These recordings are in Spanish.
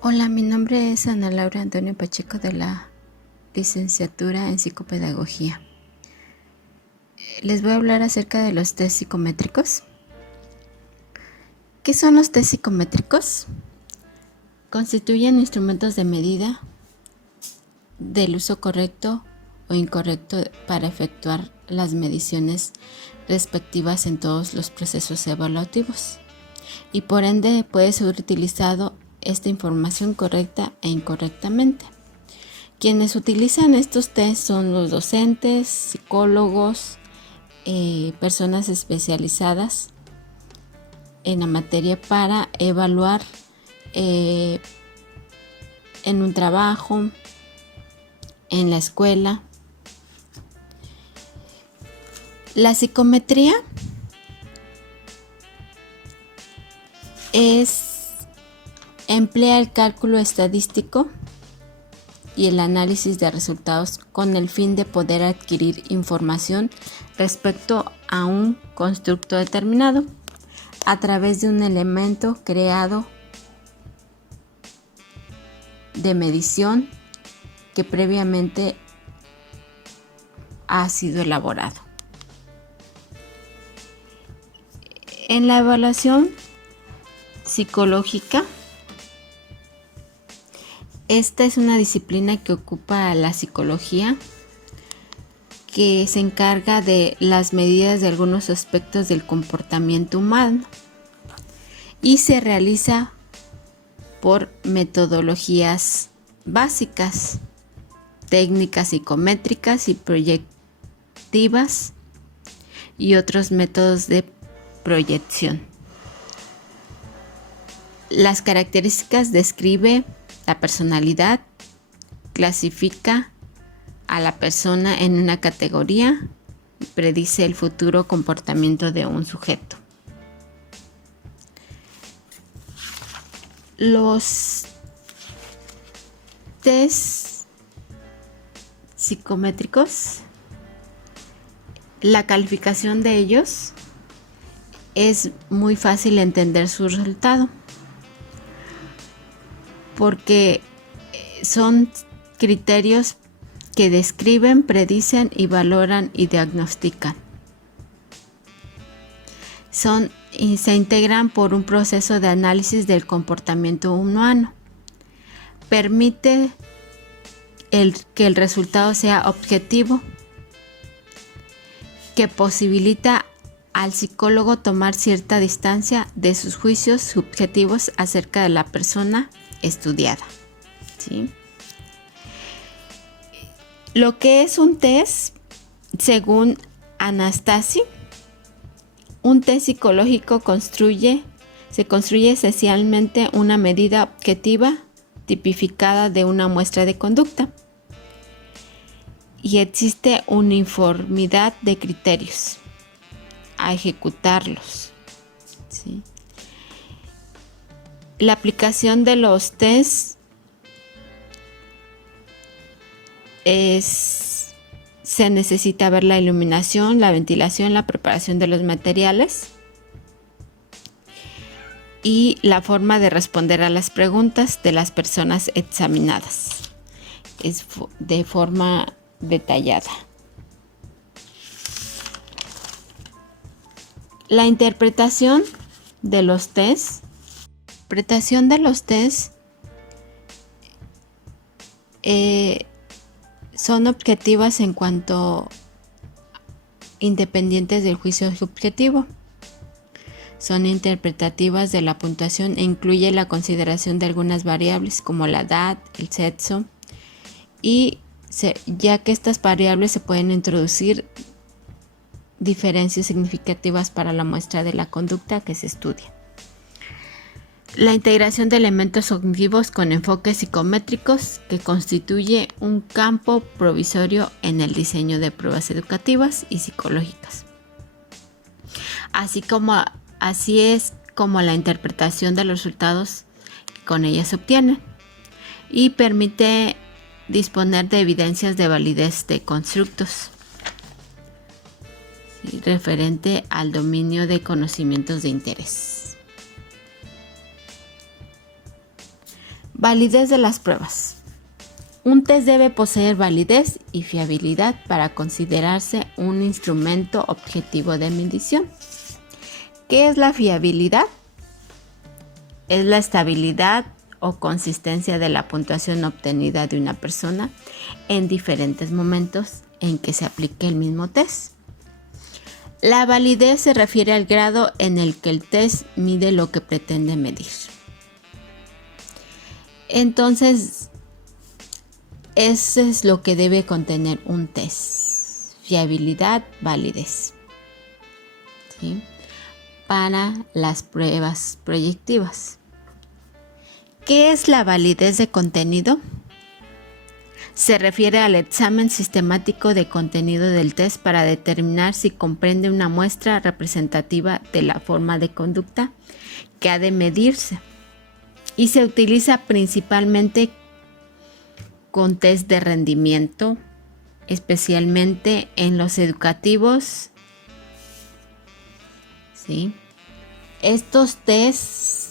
Hola, mi nombre es Ana Laura Antonio Pacheco de la licenciatura en psicopedagogía. Les voy a hablar acerca de los test psicométricos. ¿Qué son los test psicométricos? Constituyen instrumentos de medida del uso correcto o incorrecto para efectuar las mediciones respectivas en todos los procesos evaluativos y por ende puede ser utilizado esta información correcta e incorrectamente. Quienes utilizan estos test son los docentes, psicólogos, personas especializadas en la materia para evaluar en un trabajo, en la escuela. La psicometría emplea el cálculo estadístico y el análisis de resultados con el fin de poder adquirir información respecto a un constructo determinado a través de un elemento creado de medición que previamente ha sido elaborado. En la evaluación psicológica, esta es una disciplina que ocupa la psicología, que se encarga de las medidas de algunos aspectos del comportamiento humano y se realiza por metodologías básicas, técnicas psicométricas y proyectivas y otros métodos de proyección. Las características describe la personalidad, clasifica a la persona en una categoría y predice el futuro comportamiento de un sujeto. Los test psicométricos, la calificación de ellos es muy fácil entender su resultado, porque son criterios que describen, predicen y valoran y diagnostican. Se integran por un proceso de análisis del comportamiento humano. Permite que el resultado sea objetivo, que posibilita al psicólogo tomar cierta distancia de sus juicios subjetivos acerca de la persona estudiada. ¿Sí? Lo que es un test, según Anastasi, un test psicológico se construye esencialmente una medida objetiva tipificada de una muestra de conducta y existe uniformidad de criterios a ejecutarlos. ¿Sí? La aplicación de los tests se necesita ver la iluminación, la ventilación, la preparación de los materiales y la forma de responder a las preguntas de las personas examinadas. Es de forma detallada. La interpretación de los tests. Son objetivas en cuanto independientes del juicio subjetivo. Son interpretativas de la puntuación e incluye la consideración de algunas variables como la edad, el sexo, y ya que estas variables se pueden introducir diferencias significativas para la muestra de la conducta que se estudia. La integración de elementos cognitivos con enfoques psicométricos que constituye un campo provisorio en el diseño de pruebas educativas y psicológicas. Así es como la interpretación de los resultados que con ellas se obtienen y permite disponer de evidencias de validez de constructos referente al dominio de conocimientos de interés. Validez de las pruebas. Un test debe poseer validez y fiabilidad para considerarse un instrumento objetivo de medición. ¿Qué es la fiabilidad? Es la estabilidad o consistencia de la puntuación obtenida de una persona en diferentes momentos en que se aplique el mismo test. La validez se refiere al grado en el que el test mide lo que pretende medir. Entonces, eso es lo que debe contener un test: fiabilidad, validez, ¿sí?, para las pruebas proyectivas. ¿Qué es la validez de contenido? Se refiere al examen sistemático de contenido del test para determinar si comprende una muestra representativa de la forma de conducta que ha de medirse, y se utiliza principalmente con test de rendimiento, especialmente en los educativos, ¿sí? Estos tests,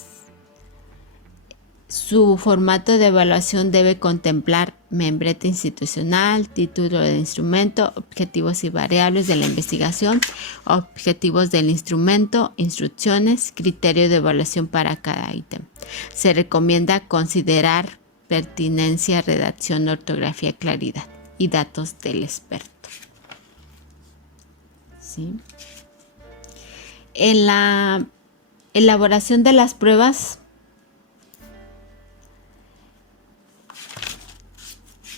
su formato de evaluación debe contemplar membrete institucional, título del instrumento, objetivos y variables de la investigación, objetivos del instrumento, instrucciones, criterio de evaluación para cada ítem. Se recomienda considerar pertinencia, redacción, ortografía, claridad y datos del experto, ¿sí? En la elaboración de las pruebas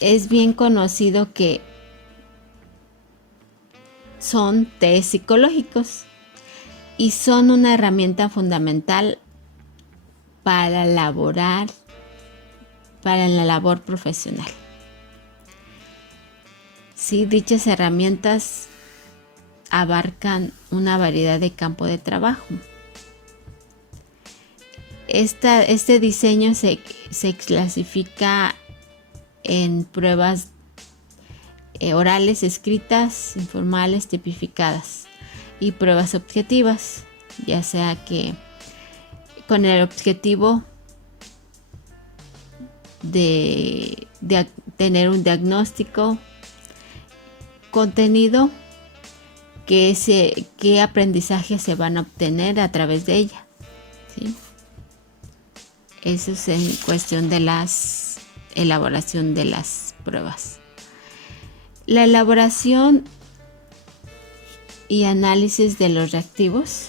es bien conocido que son test psicológicos y son una herramienta fundamental para la labor profesional. Sí, dichas herramientas abarcan una variedad de campo de trabajo. Este diseño se clasifica en pruebas orales, escritas, informales, tipificadas, y pruebas objetivas, ya sea que con el objetivo de tener un diagnóstico, contenido, qué aprendizaje se van a obtener a través de ella, ¿sí? Eso es en cuestión de la elaboración de las pruebas. La elaboración y análisis de los reactivos.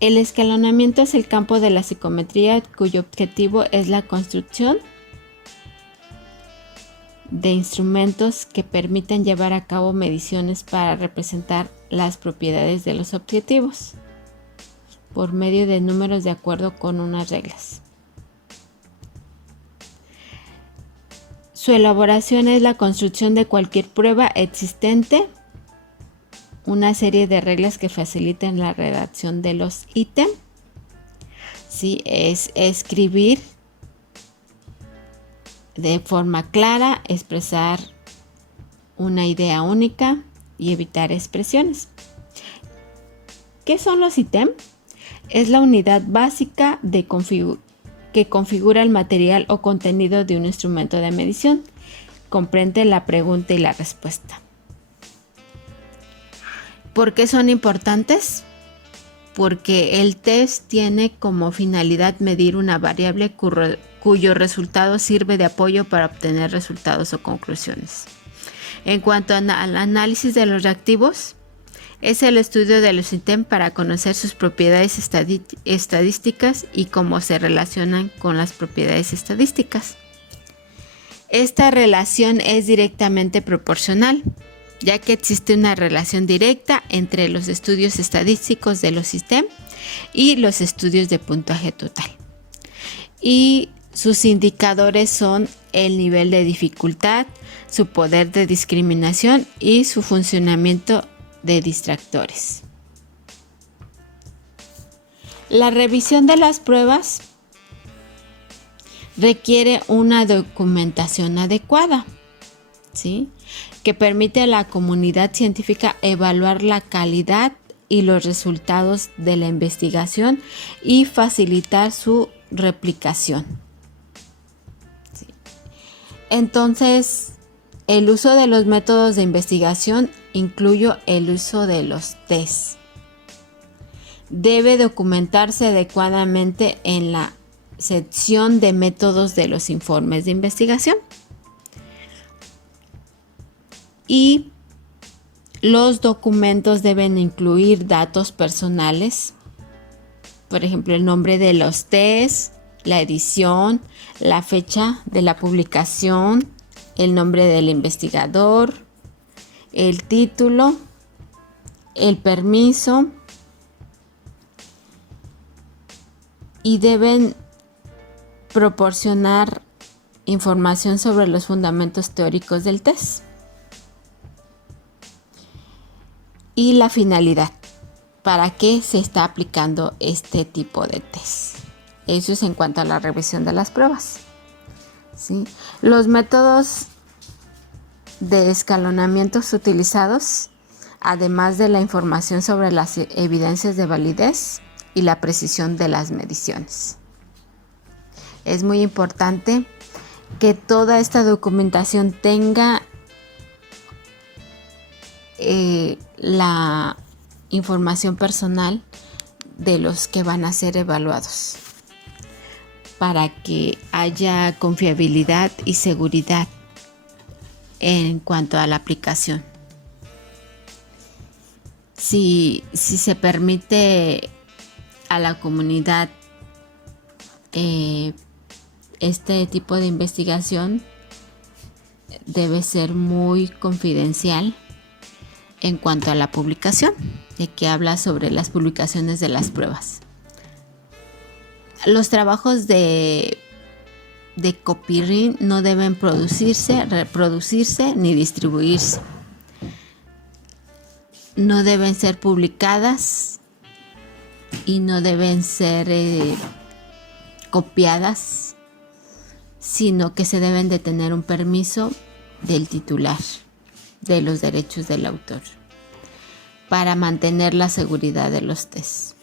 El escalonamiento es el campo de la psicometría cuyo objetivo es la construcción de instrumentos que permiten llevar a cabo mediciones para representar las propiedades de los objetivos por medio de números de acuerdo con unas reglas. Su elaboración es la construcción de cualquier prueba existente, una serie de reglas que faciliten la redacción de los ítems. Sí, es escribir de forma clara, expresar una idea única y evitar expresiones. ¿Qué son los ítems? Es la unidad básica que configura el material o contenido de un instrumento de medición. Comprende la pregunta y la respuesta. ¿Por qué son importantes? Porque el test tiene como finalidad medir una variable cuyo resultado sirve de apoyo para obtener resultados o conclusiones. En cuanto al análisis de los reactivos, es el estudio de los ítems para conocer sus propiedades estadísticas y cómo se relacionan con las propiedades estadísticas. Esta relación es directamente proporcional, ya que existe una relación directa entre los estudios estadísticos de los ítems y los estudios de puntaje total. Y sus indicadores son el nivel de dificultad, su poder de discriminación y su funcionamiento de distractores. La revisión de las pruebas requiere una documentación adecuada, ¿sí?, que permite a la comunidad científica evaluar la calidad y los resultados de la investigación y facilitar su replicación. Sí. Entonces, el uso de los métodos de investigación incluye el uso de los test. Debe documentarse adecuadamente en la sección de métodos de los informes de investigación. Y los documentos deben incluir datos personales, por ejemplo, el nombre de los test, la edición, la fecha de la publicación, el nombre del investigador, el título, el permiso, y deben proporcionar información sobre los fundamentos teóricos del test y la finalidad, para qué se está aplicando este tipo de test. Eso es en cuanto a la revisión de las pruebas. ¿Sí? Los métodos de escalonamientos utilizados, además de la información sobre las evidencias de validez y la precisión de las mediciones. Es muy importante que toda esta documentación tenga la información personal de los que van a ser evaluados, para que haya confiabilidad y seguridad en cuanto a la aplicación. Si se permite a la comunidad este tipo de investigación, debe ser muy confidencial en cuanto a la publicación, de que habla sobre las publicaciones de las pruebas. Los trabajos de copyright no deben producirse, reproducirse ni distribuirse. No deben ser publicadas y no deben ser copiadas, sino que se deben de tener un permiso del titular de los derechos del autor para mantener la seguridad de los tests.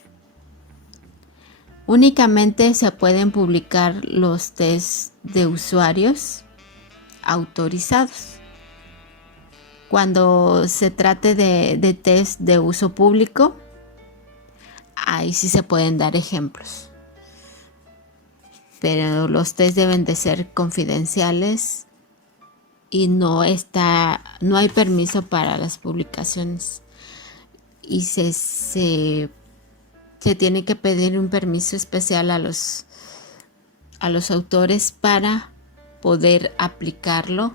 Únicamente se pueden publicar los tests de usuarios autorizados. Cuando se trate de test de uso público, ahí sí se pueden dar ejemplos. Pero los tests deben de ser confidenciales y no hay permiso para las publicaciones. Y se tiene que pedir un permiso especial a los autores para poder aplicarlo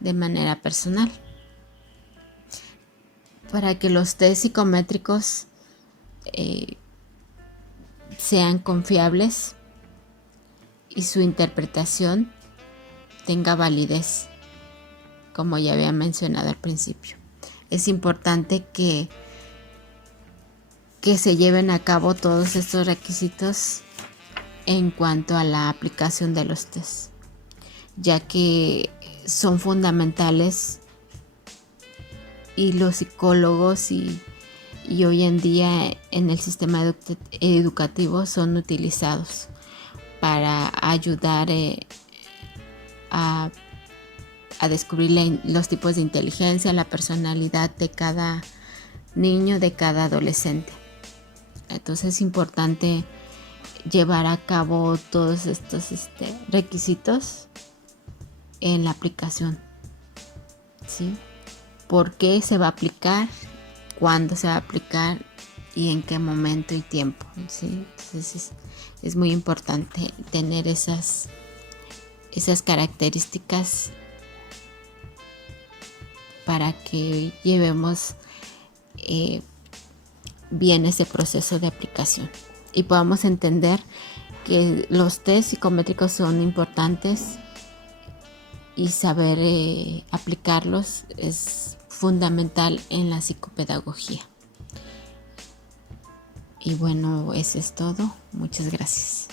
de manera personal. Para que los test psicométricos sean confiables y su interpretación tenga validez, como ya había mencionado al principio. Es importante que se lleven a cabo todos estos requisitos en cuanto a la aplicación de los tests, ya que son fundamentales y los psicólogos y hoy en día en el sistema educativo son utilizados para ayudar a descubrir los tipos de inteligencia, la personalidad de cada niño, de cada adolescente. Entonces es importante llevar a cabo todos estos requisitos en la aplicación, ¿sí? ¿Por qué se va a aplicar? ¿Cuándo se va a aplicar? ¿Y en qué momento y tiempo? ¿Sí? Entonces es muy importante tener esas características para que llevemos bien ese proceso de aplicación y podamos entender que los test psicométricos son importantes y saber aplicarlos es fundamental en la psicopedagogía. Y bueno, eso es todo. Muchas gracias.